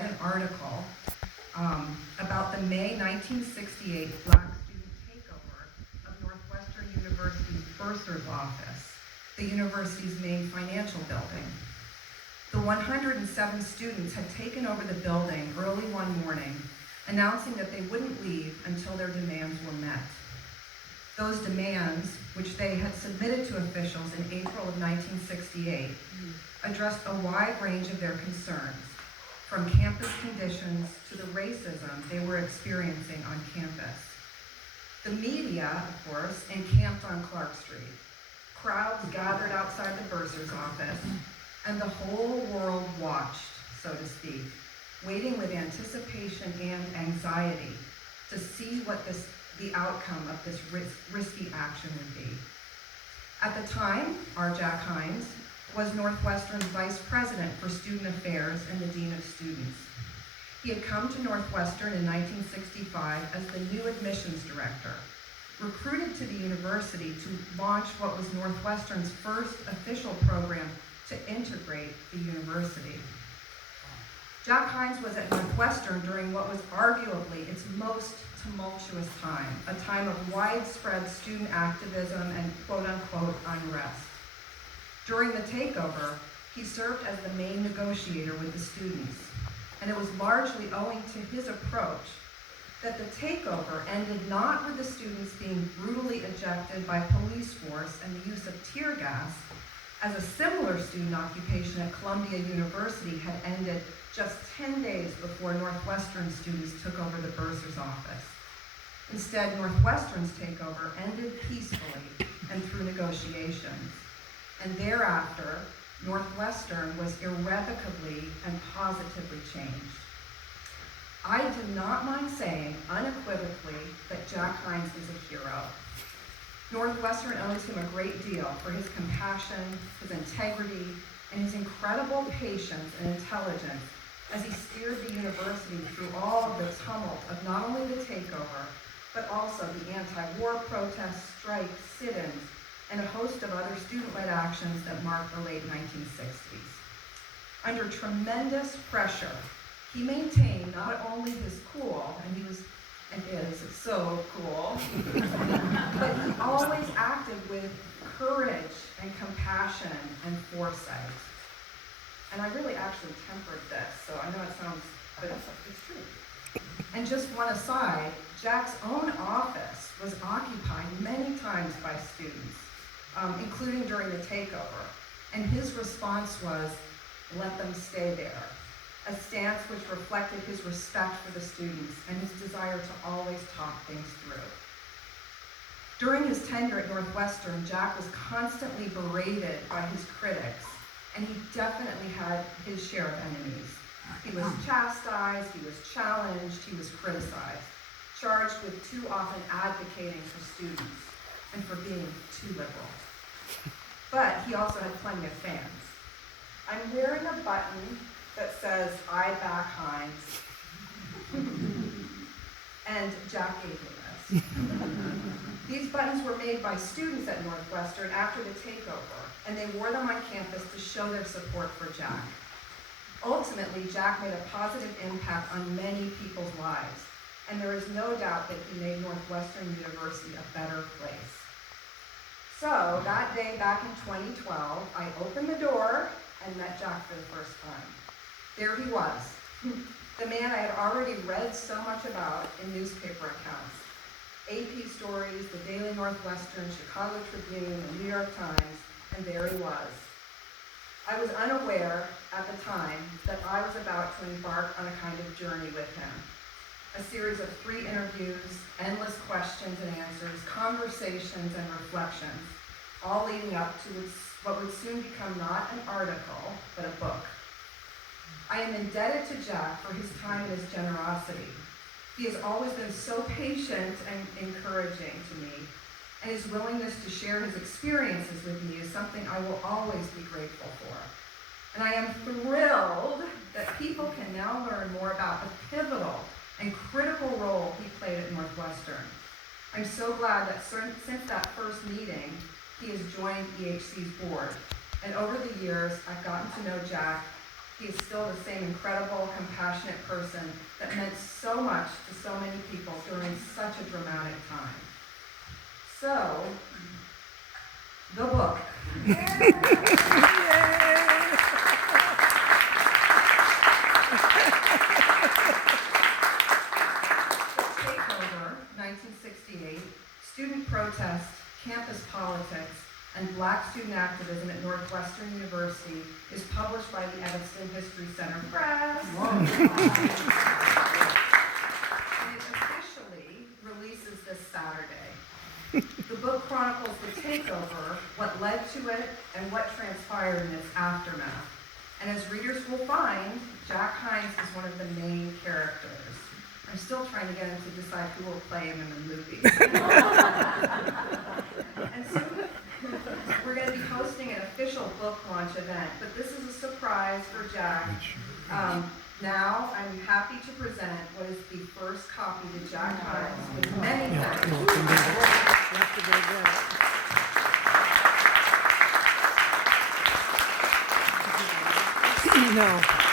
an article about the May 1968 Black student takeover of Northwestern University's bursar's office, the university's main financial building. The 107 students had taken over the building early one morning, announcing that they wouldn't leave until their demands were met. Those demands, which they had submitted to officials in April of 1968, addressed a wide range of their concerns, from campus conditions to the racism they were experiencing on campus. The media, of course, encamped on Clark Street. Crowds gathered outside the bursar's office, and the whole world watched, so to speak, waiting with anticipation and anxiety to see what the outcome of this risky action would be. At the time, R. Jack Hines was Northwestern's Vice President for Student Affairs and the Dean of Students. He had come to Northwestern in 1965 as the new admissions director, recruited to the university to launch what was Northwestern's first official program to integrate the university. Jack Hines was at Northwestern during what was arguably its most tumultuous time, a time of widespread student activism and quote-unquote unrest. During the takeover, he served as the main negotiator with the students, and it was largely owing to his approach that the takeover ended not with the students being brutally ejected by police force and the use of tear gas, as a similar student occupation at Columbia University had ended just 10 days before Northwestern students took over the bursar's office. Instead, Northwestern's takeover ended peacefully and through negotiations. And thereafter, Northwestern was irrevocably and positively changed. I do not mind saying unequivocally that Jack Hines is a hero. Northwestern owes him a great deal for his compassion, his integrity, and his incredible patience and intelligence as he steered the university through all of the tumult of not only the takeover, but also the anti-war protests, strikes, sit-ins, and a host of other student-led actions that marked the late 1960s. Under tremendous pressure, he maintained not only his cool, and he was and is so cool, but he always acted with courage and compassion and foresight. And I really actually tempered this, so I know it sounds, but it's true. And just one aside, Jack's own office was occupied many times by students, including during the takeover. And his response was, let them stay there. A stance which reflected his respect for the students and his desire to always talk things through. During his tenure at Northwestern, Jack was constantly berated by his critics, and he definitely had his share of enemies. He was chastised, he was challenged, he was criticized, charged with too often advocating for students and for being too liberal. But he also had plenty of fans. I'm wearing a button that says, I back Hines. And Jack gave me this. These buttons were made by students at Northwestern after the takeover, and they wore them on campus to show their support for Jack. Ultimately, Jack made a positive impact on many people's lives, and there is no doubt that he made Northwestern University a better place. So that day back in 2012, I opened the door and met Jack for the first time. There he was, the man I had already read so much about in newspaper accounts. AP stories, the Daily Northwestern, Chicago Tribune, the New York Times, and there he was. I was unaware at the time that I was about to embark on a kind of journey with him. A series of 3 interviews, endless questions and answers, conversations and reflections, all leading up to what would soon become not an article, but a book. I am indebted to Jack for his time and his generosity. He has always been so patient and encouraging to me, and his willingness to share his experiences with me is something I will always be grateful for. And I am thrilled that people can now learn more about the pivotal and critical role he played at Northwestern. I'm so glad that since that first meeting, he has joined EHC's board. And over the years, I've gotten to know Jack he is still the same incredible, compassionate person that meant so much to so many people during such a dramatic time. So, the book. Takeover, 1968, student protest, campus politics, and Black student activism at Northwestern University is published by the Evanston History Center Press. And it officially releases this Saturday. The book chronicles the takeover, what led to it, and what transpired in its aftermath. And as readers will find, Jack Hines is one of the main characters. I'm still trying to get him to decide who will play him in the movie. And so we're going to be hosting an official book launch event, but this is a surprise for Jack. Now I'm happy to present what is the first copy to Jack Hines with many thanks. No.